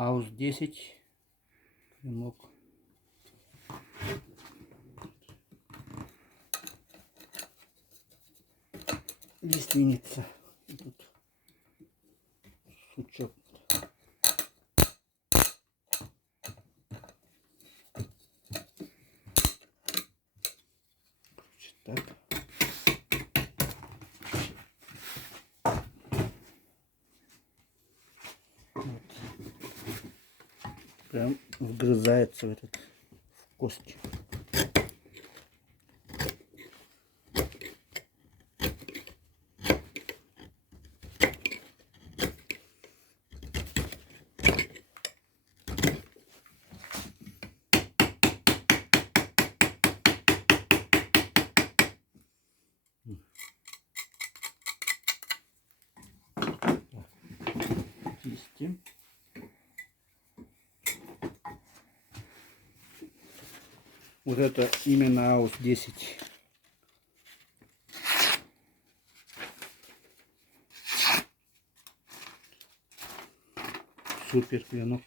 АУС 10 клинок. Лиственница. Тут сучок. Так. Вот. Прям вгрызается в этот в кости. Чистим. Вот это именно АУС 10. Супер клинок.